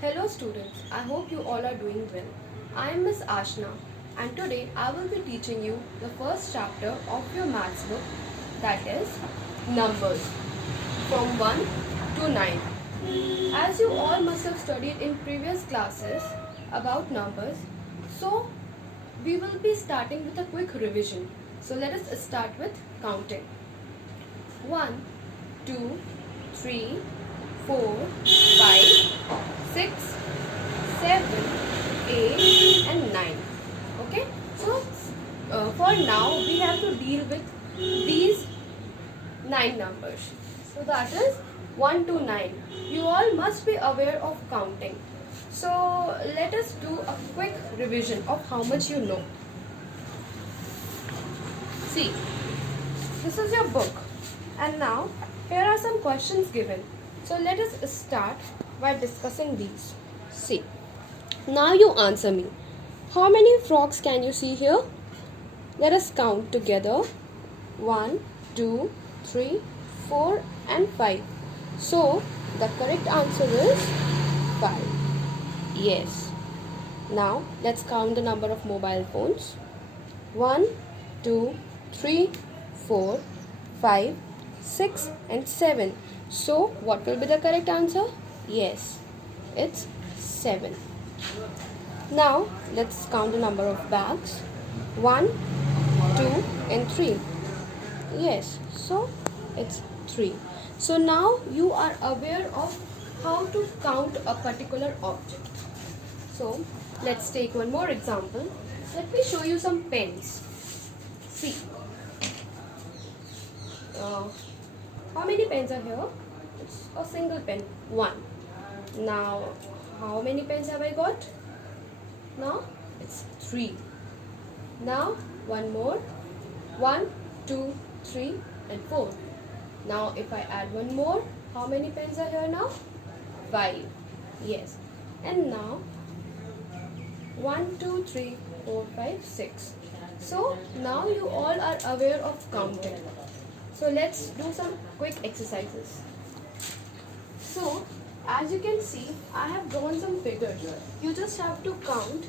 Hello students, I hope you all are doing well. I am Miss Ashna and today I will be teaching you the first chapter of your maths book, that is numbers from 1 to 9. As you all must have studied in previous classes about numbers, so we will be starting with a quick revision. So let us start with counting. 1, 2, 3, 4, 5, 6, 7, 8 and 9. Okay, so for now we have to deal with these 9 numbers. So that is 1 to 9. You all must be aware of counting. So let us do a quick revision of how much you know. See, this is your book and now here are some questions given. So let us start by discussing these. See, now you answer me. How many frogs can you see here? Let us count together. 1, 2, 3, 4 and 5. So the correct answer is 5. Yes. Now let's count the number of mobile phones. 1, 2, 3, 4, 5, 6 and 7. So what will be the correct answer? Yes, it's 7. Now let's count the number of bags. 1, 2 and 3. Yes, so it's 3. So now you are aware of how to count a particular object. So let's take one more example. Let me show you some pens. See, how many pens are here? It's a single pen, 1. Now how many pens have I got? Now it's 3. Now one more, 1, 2, 3 and 4. Now if I add one more, how many pens are here now? 5. Yes. And now 1, 2, 3, 4, 5, 6. So now you all are aware of counting. So let's do some quick exercises. So as you can see, I have drawn some figures. You just have to count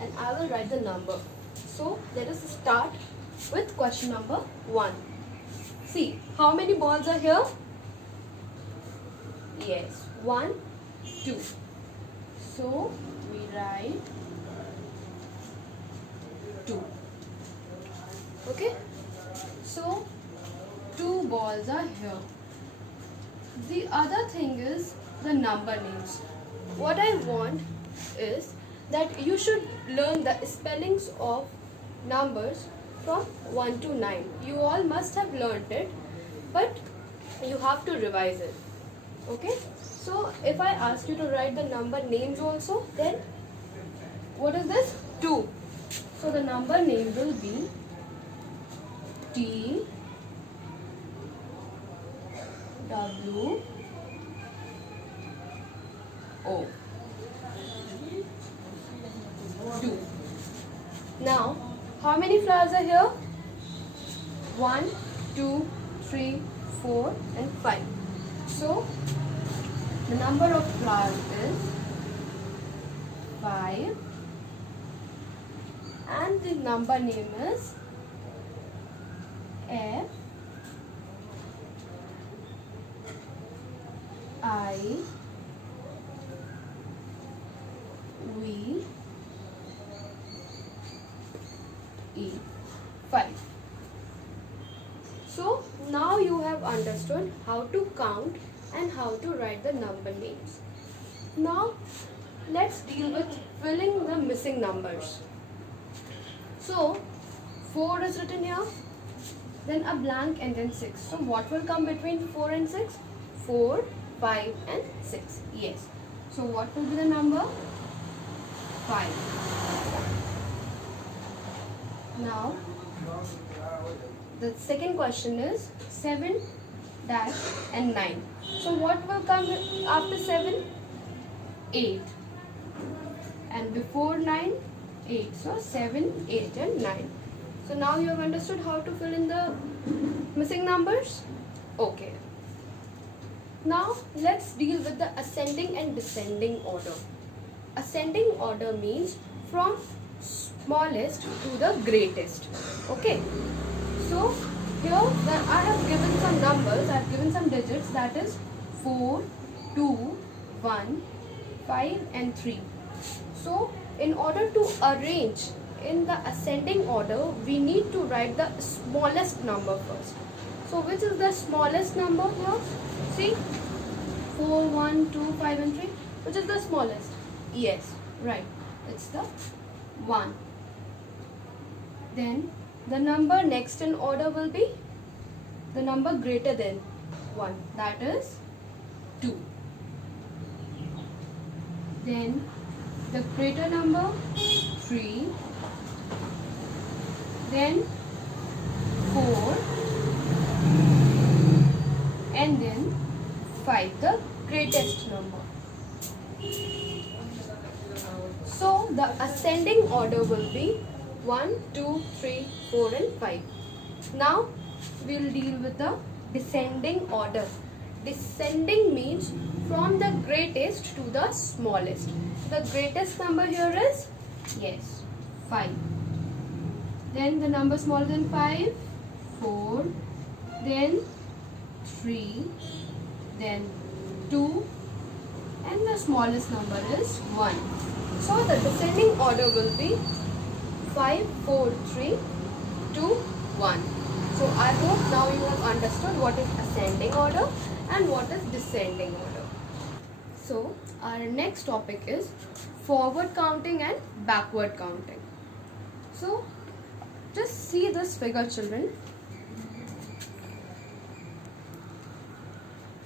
and I will write the number. So let us start with question number 1. See, how many balls are here? Yes, 1, 2. So we write 2. Okay, so 2 balls are here. The other thing is the number names. What I want is that you should learn the spellings of numbers from 1 to 9. You all must have learned it, but you have to revise it. Okay, so if I ask you to write the number names also, then what is this? 2. So the number name will be T W O 2. Now how many flowers are here? 1, 2, 3, 4 and 5. So the number of flowers is 5 and the number name is F I V E 5. So now you have understood how to count and how to write the number names. Now let's deal with filling the missing numbers. So 4 is written here, then a blank and then 6. So what will come between 4 and 6? 4, 5 and 6. Yes. So what will be the number? 5. Now the second question is 7 dash and 9. So what will come after 7? 8. And before 9? 8. So 7, 8 and 9. So now you have understood how to fill in the missing numbers? Okay. Now let's deal with the ascending and descending order. Ascending order means from smallest to the greatest. Okay. So here I have given some numbers, I have given some digits, that is 4, 2, 1, 5 and 3. So in order to arrange in the ascending order, we need to write the smallest number first. So which is the smallest number here? See, 4, 1, 2, 5 and 3. Which is the smallest? Yes, right. It's the 1. Then the number next in order will be the number greater than 1. That is 2. Then the greater number 3. Then 4. And then 5, the greatest number. So the ascending order will be 1, 2, 3, 4 and 5. Now we will deal with the descending order. Descending means from the greatest to the smallest. The greatest number here is, yes, 5. Then the number smaller than 5, 4. Then 3. Then 2. And the smallest number is 1. So the descending order will be 5, 4, 3, 2, 1. So I hope now you have understood what is ascending order and what is descending order. So our next topic is forward counting and backward counting. So just see this figure, children.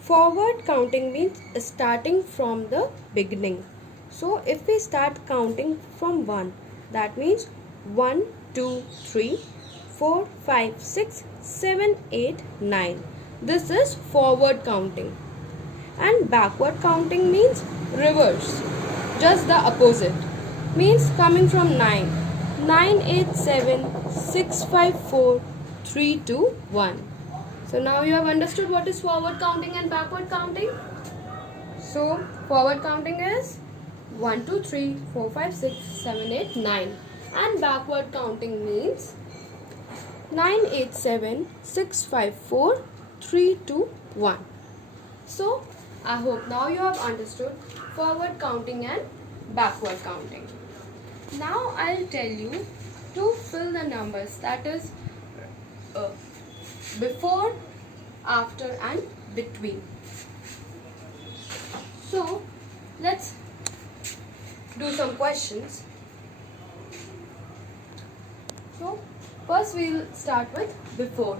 Forward counting means starting from the beginning. So if we start counting from 1, that means 1, 2, 3, 4, 5, 6, 7, 8, 9. This is forward counting. And backward counting means reverse. Just the opposite. Means coming from 9. 9, 8, 7, 6, 5, 4, 3, 2, 1. So now you have understood what is forward counting and backward counting. So forward counting is 1, 2, 3, 4, 5, 6, 7, 8, 9. And backward counting means 9, 8, 7, 6, 5, 4, 3, 2, 1. So I hope now you have understood forward counting and backward counting. Now I'll tell you to fill the numbers, that is before, after and between. So let's do some questions. So first we'll start with before.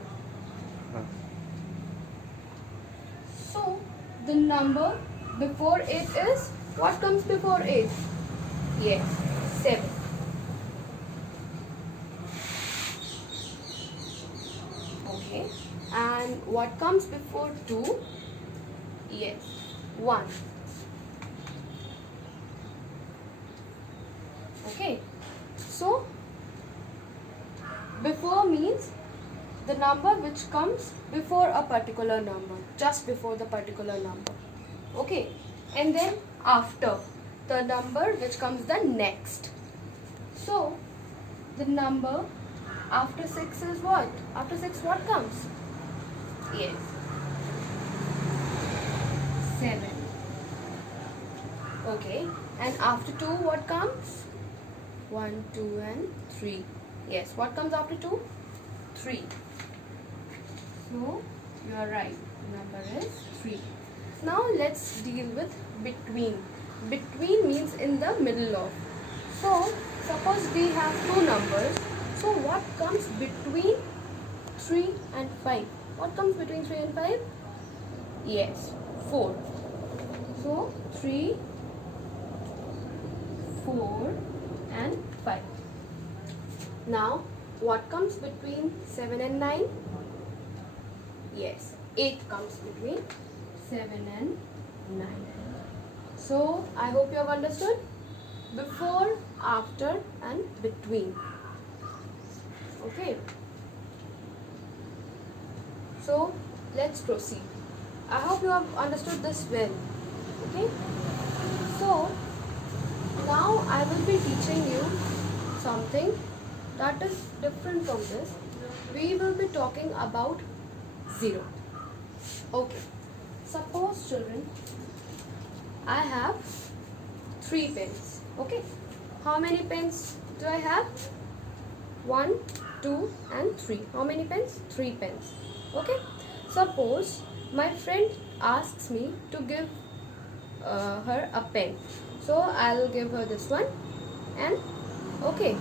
So the number before 8 is, what comes before 8? Yes, 7. Okay. And what comes before 2? Yes, 1. Okay. So before means the number which comes before a particular number, just before the particular number. Okay. And then after, the number which comes the next. So the number after 6 is what? After 6 what comes? Yes, 7. Okay. And after 2 what comes? 1, 2 and 3. Yes, what comes after 2? 3. So you are right, the number is 3. Now let's deal with between. Between means in the middle of. So suppose we have two numbers. So what comes between 3 and 5? What comes between 3 and 5? Yes, 4. So 3, 4 and 5. Now what comes between 7 and 9? Yes, 8 comes between 7 and 9. So I hope you have understood before, after and between. Okay. So let's proceed. I hope you have understood this well. Okay. So now I will be teaching you something that is different from this. We will be talking about zero. Okay. Suppose, children, I have 3 pens. Okay. How many pens do I have? 1, 2 and 3. How many pens? 3 pens. Okay. Suppose my friend asks me to give her a pen. So I'll give her this one. And okay.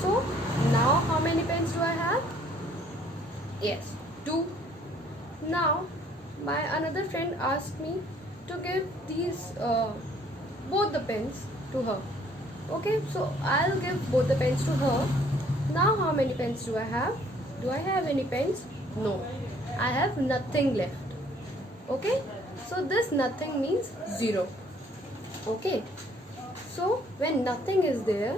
So now how many pens do I have? Yes, 2. Now my another friend asked me to give these both the pens to her. Okay, so I'll give both the pens to her. Now how many pens do I have? Do I have any pens? No, I have nothing left. Okay, so this nothing means 0. Okay, so when nothing is there,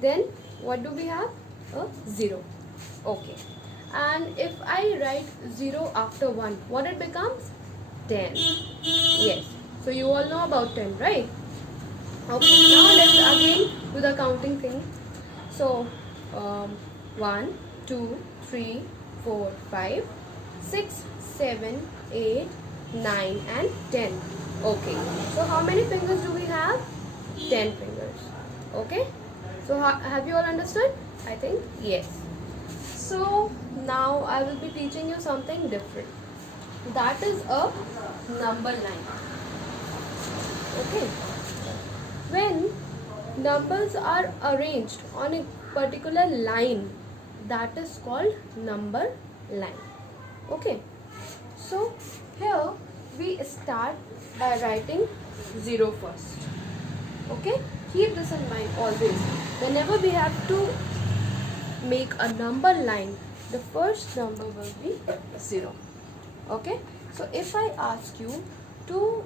then what do we have? A 0. Okay, and if I write 0 after 1, what it becomes? 10. Yes, so you all know about 10, right? Okay, now let's again do the counting thing. So 1, 2, 3, 4, 5, 6, 7, 8, 9 and 10. Okay, so how many fingers do we have? 10 fingers. Okay, so have you all understood? I think yes. So now I will be teaching you something different. That is a number line. Okay, when numbers are arranged on a particular line, that is called number line. Okay, so here we start by writing 0 first. Okay, keep this in mind always. Whenever we have to make a number line, the first number will be 0. Okay, so if I ask you to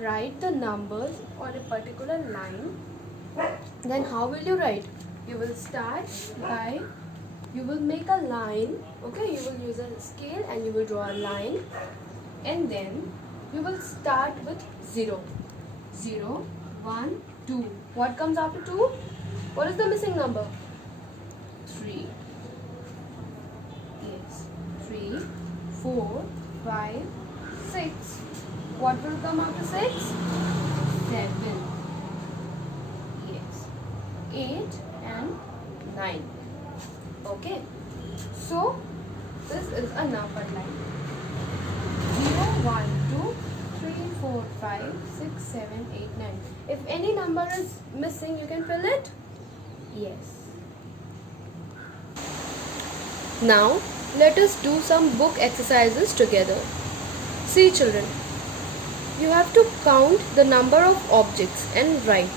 write the numbers on a particular line, then how will you write? You will start by, you will make a line. Okay, you will use a scale and you will draw a line, and then you will start with 0. 0, 1, 2. What comes after 2? What is the missing number? 3. Yes, 3, 4, 5, 6. What will come after 6? 7. Yes, 8 and 9. Okay, so this is a number line. 0, 1, 2, 3, 4, 5, 6, 7, 8, 9. If any number is missing, you can fill it? Yes. Now, let us do some book exercises together. See, children, you have to count the number of objects and write.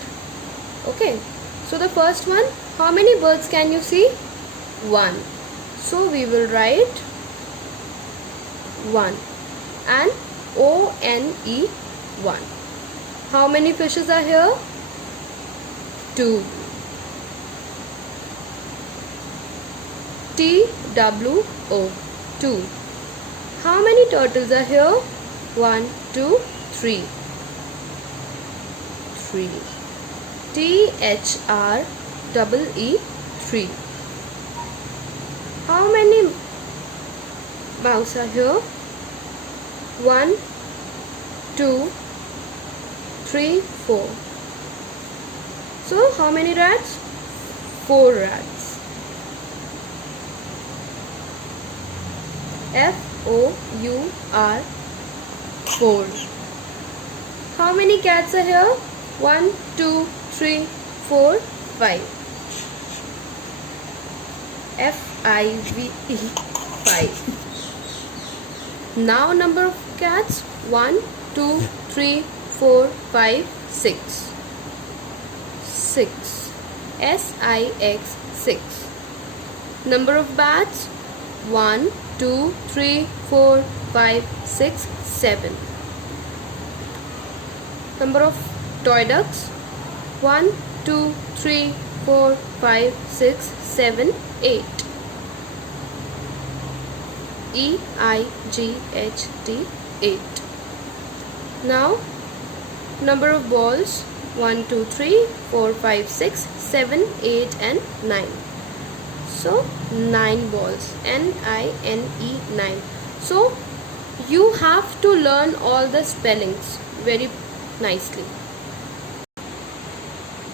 Okay, so the first one, how many birds can you see? 1. So we will write 1 and O-N-E 1. How many fishes are here? 2. T-W-O 2. How many turtles are here? 1, 2, 3. 3. T-H-R-E-E 3. How many mouse are here? 1, 2, 3, 4. So how many rats? 4 rats. F-O-U-R 4. How many cats are here? 1, 2, 3, 4, 5. F-I-V-E 5. Now number of cats: 1, 2, 3, 4, 5, 6. 6. S-I-X 6. Number of bats: 1, 2, 3, 4, 5, 6, 7. Number of toy ducks: 1, 2, 3, 4, 5, 6, 7, 8. E-I-G-H-T 8. Now, number of balls 1, 2, 3, 4, 5, 6, 7, 8 and 9. So 9 balls, N-I-N-E, 9. So you have to learn all the spellings very nicely.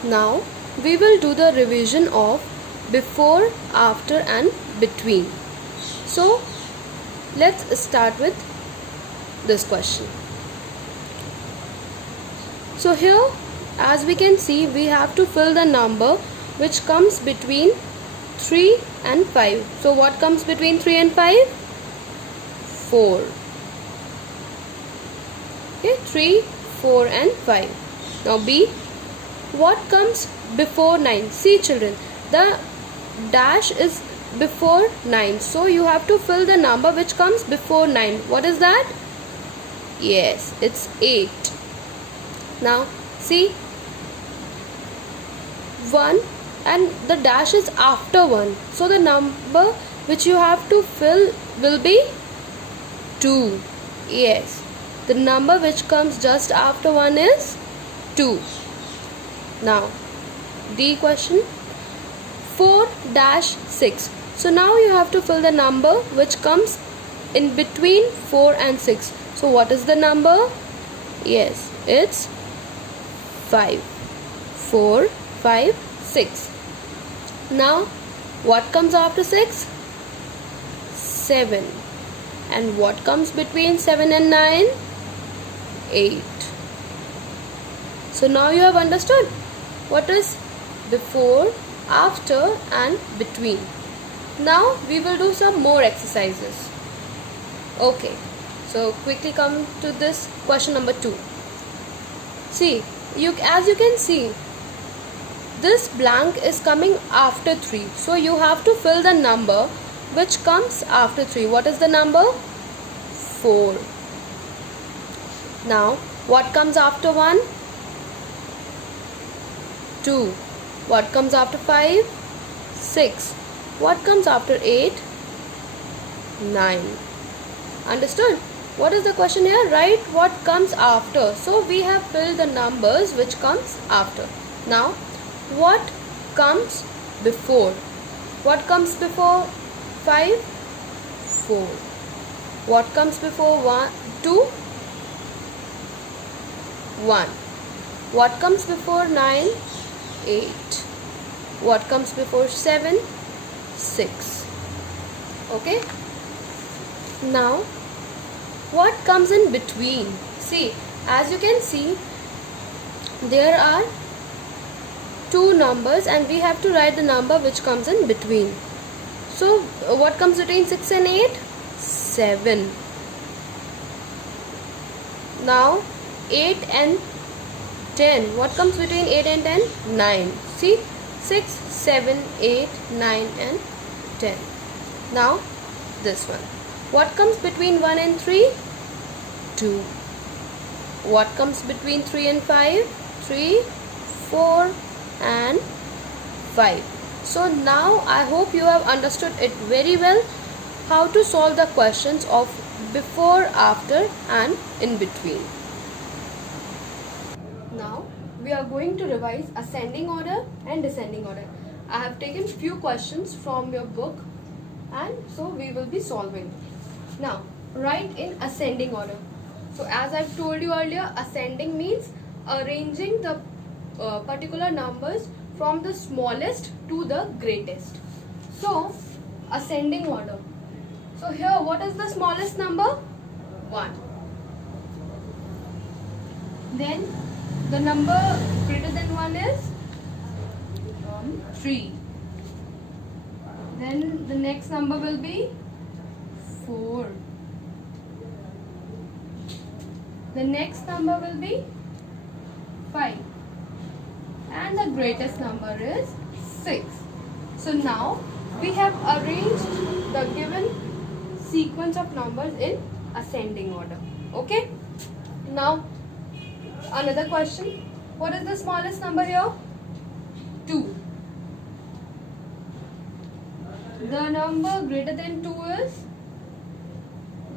Now we will do the revision of before, after and between. So let's start with this question. So here, as we can see, we have to fill the number which comes between 3 and 5. So what comes between 3 and 5? 4. Okay, 3, 4 and 5. Now B, what comes before 9? See children, the dash is before 9. So you have to fill the number which comes before 9. What is that? Yes, it's 8. Now see, 1 and the dash is after 1. So the number which you have to fill will be 2. Yes, the number which comes just after 1 is 2. Now D question, 4-6. So now you have to fill the number which comes in between 4 and 6. So what is the number? Yes, it's 5. 4, 5, 6. Now what comes after 6? 7. And what comes between 7 and 9? 8. So now you have understood what is before, after and between. Now we will do some more exercises. Okay, so quickly come to this question number 2. See, as you can see, this blank is coming after 3. So you have to fill the number which comes after 3. What is the number? 4. Now what comes after 1? 2. What comes after 5? 6. What comes after 8? 9. Understood? What is the question here? Write what comes after. So we have filled the numbers which comes after. Now what comes before? What comes before 5? 4. What comes before 2? 1. What comes before 9? 8. What comes before 7? 6. Okay. Now what comes in between? See, as you can see, there are two numbers and we have to write the number which comes in between. So what comes between 6 and 8? 7. Now 8 and 10. What comes between 8 and 10? 9. See, 6, 7, 8, 9 and 10. Now this one. What comes between 1 and 3? 2. What comes between 3 and 5? 3, 4 and 5. So now I hope you have understood it very well how to solve the questions of before, after and in between. Now we are going to revise ascending order and descending order. I have taken few questions from your book and so we will be solving. Now write in ascending order. So as I've told you earlier, ascending means arranging the particular numbers from the smallest to the greatest. So ascending order. So here what is the smallest number? 1. Then the number greater than 1 is 3. Then the next number will be 4. The next number will be 5. And the greatest number is 6. So now we have arranged the given sequence of numbers in ascending order. Okay? Now another question. What is the smallest number here? 2. The number greater than 2 is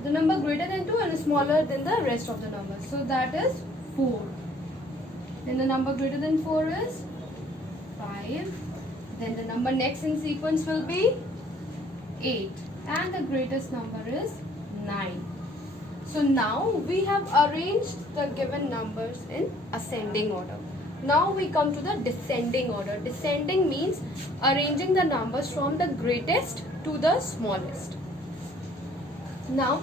the number greater than 2 and smaller than the rest of the numbers. So that is 4. Then the number greater than 4 is 5. Then the number next in sequence will be 8. And the greatest number is 9. So now we have arranged the given numbers in ascending order. Now we come to the descending order. Descending means arranging the numbers from the greatest to the smallest. Now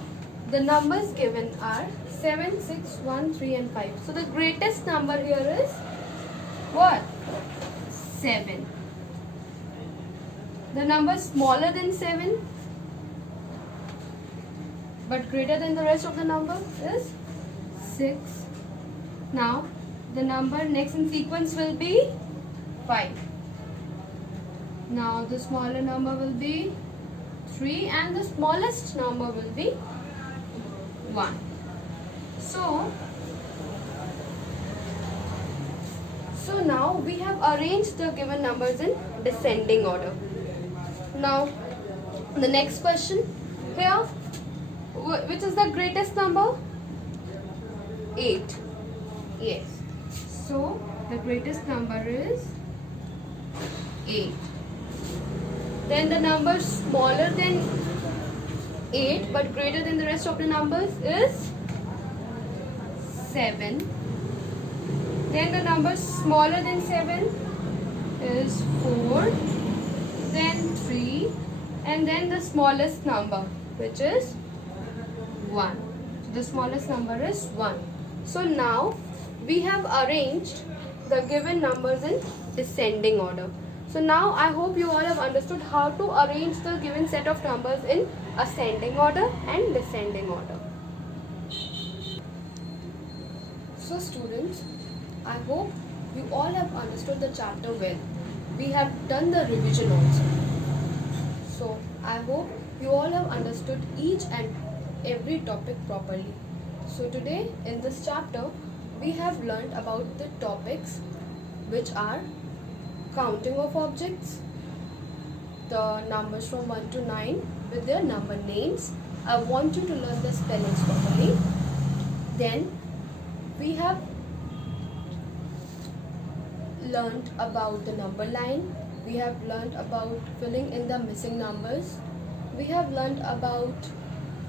the numbers given are 7, 6, 1, 3 and 5. So the greatest number here is what? 7. The number smaller than 7 but greater than the rest of the number is 6. Now the number next in sequence will be 5. Now the smaller number will be 3 and the smallest number will be 1. So now we have arranged the given numbers in descending order. Now the next question here, which is the greatest number? 8. Yes. So the greatest number is 8. Then the number smaller than 8 but greater than the rest of the numbers is 7. Then the number smaller than 7 is 4. Then 3. And then the smallest number, which is 1. So the smallest number is 1. So now we have arranged the given numbers in descending order. So now I hope you all have understood how to arrange the given set of numbers in ascending order and descending order. So students, I hope you all have understood the chapter well. We have done the revision also. So I hope you all have understood each and every topic properly. So today in this chapter we have learned about the topics which are counting of objects, the numbers from 1 to 9 with their number names. I want you to learn the spellings properly. Then we have learned about the number line. We have learned about filling in the missing numbers. We have learned about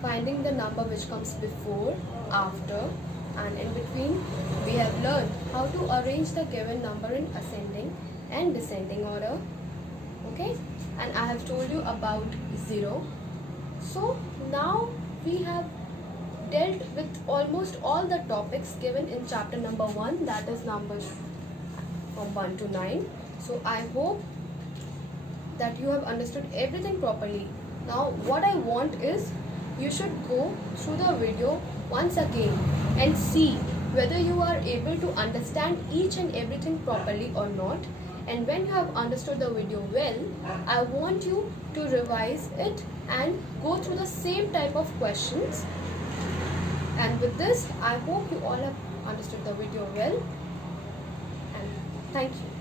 finding the number which comes before, after and in between. We have learned how to arrange the given number in ascending and descending order. Okay, and I have told you about 0. So now we have dealt with almost all the topics given in chapter number 1, that is numbers from 1 to 9. So I hope that you have understood everything properly. Now what I want is you should go through the video once again and see whether you are able to understand each and everything properly or not. And when you have understood the video well, I want you to revise it and go through the same type of questions. And with this, I hope you all have understood the video well. And thank you.